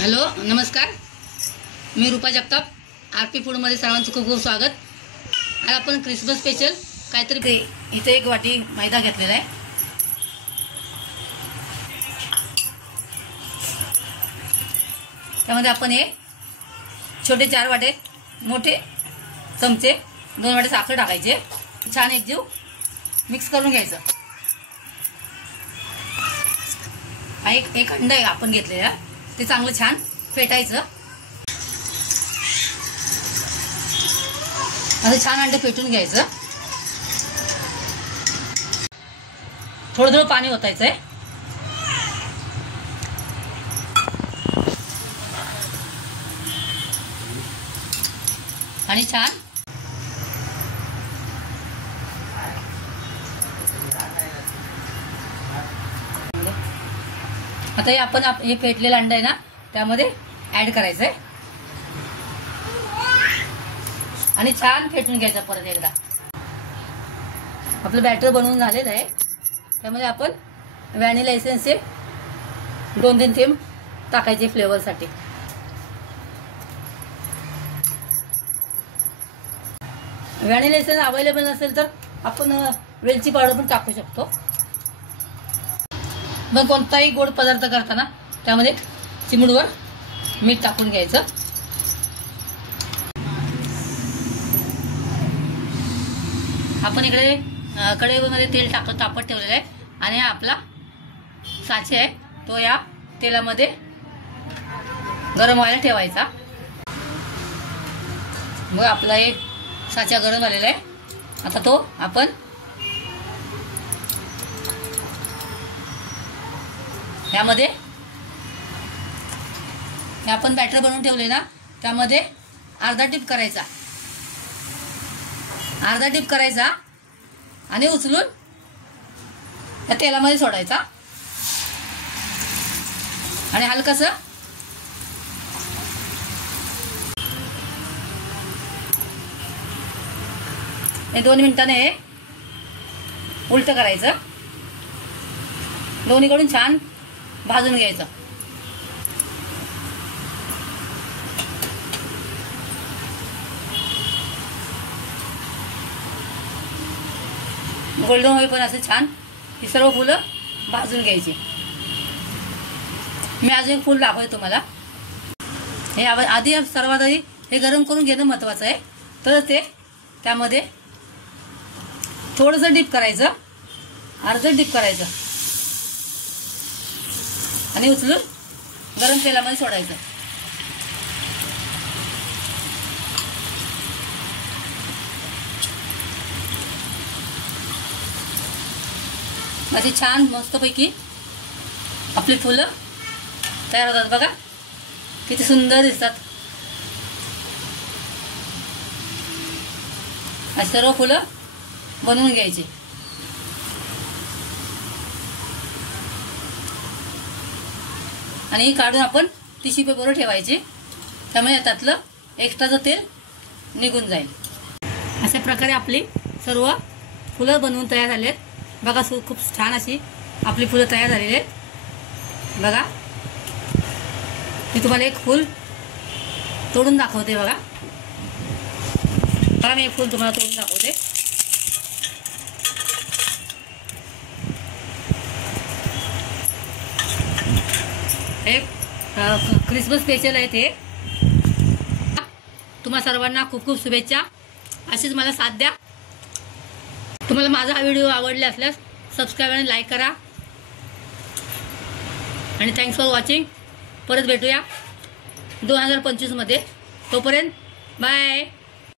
Hello नमस्कार, मी रूपा Jagtap, RP फूडमध्ये सर्वांचं खूप खूप स्वागत। आज आपण क्रिसमस स्पेशल काहीतरी इथे एक वाटी मैदा घेतलेला आहे। त्यामध्ये आपण हे छोटे 4 वाटे, मोठे चमचे 2 वाटे साखर टाकायचे। छान एकजीव मिक्स करून घ्यायचं। एक अंडा आहे आपण घेतलेला, ते चांगलं छान फेटायचं। असं छान अंडे फेटून घ्यायचं। थोडं थोडं पाणी ओतायचंय आणि छान आता हे आपण हे फेटलेलं अंडा आहे ना त्यामध्ये ऍड करायचंय आणि छान फेटून घ्यायचं। परत एकदा आपलं बॅटर बनवून झालेलं आहे। त्यामध्ये आपण व्हॅनिला एसेन्सचे 2-3 थेंब टाकायचे फ्लेवरसाठी। व्हॅनिला एसेन्स अवेलेबल नसेल तर आपण वेलची पावडर पण टाकू शकतो। मग कोणताही गोड पदार्थ करताना त्यामध्ये चिमूटभर मीठ टाकून घ्यायचं। आपण इकडे कढईमध्ये तेल तापत ठेवलेलं आहे आणि आपला साचे आहे तो या तेलामध्ये गरम व्हायला ठेवायचा। मग आपला एक साचा गरम झालेला आहे। आता तो आपण यामध्ये आपण बॅटर बनवून ठेवले ना त्यामध्ये अर्धा टिप करायचा आणि उचलून या तेलामध्ये सोडायचा आणि हलकसं हे 2 मिनिटांनी उलट करायचं। दोन्हीकडून छान भाजून घ्यायचं। गोल्डन होईपर्यंत असं छान ही सर्व फुलं भाजून घ्यायची। मी अजून एक फूल दाखवते तुम्हाला। हे आधी सर्वात आधी हे गरम करून घेणं महत्वाचं आहे। तर ते त्यामध्ये थोडंसं डीप करायचं, अर्धं डीप करायचं आणि उचलून गरम तेलामध्ये सोडायचं। अशी छान मस्तपैकी आपली फुलं तयार होतात। बघा किती सुंदर दिसतात। अशी सर्व फुलं बनवून घ्यायची आणि ही काढून आपण टिश्यू पेपरवर ठेवायची। त्यामुळे त्यातलं एक्स्ट्राचं तेल निघून जाईल। अशा प्रकारे आपली सर्व फुलं बनवून तयार झाली आहेत। बघा खूप छान अशी आपली फुलं तयार झालेली आहेत। बघा मी तुम्हाला एक फूल तोडून दाखवते। बघा मी एक फूल तुम्हाला तोडून दाखवते। एक क्रिसमस स्पेशल आहे ते। तुम्हा सर्वांना खूप खूप शुभेच्छा। अशीच मला साथ द्या। तुम्हाला माझा हा व्हिडिओ आवडला असल्यास सबस्क्राईब आणि लाईक करा आणि थँक्स फॉर वॉचिंग। परत भेटूया 2025 मध्ये। तोपर्यंत बाय।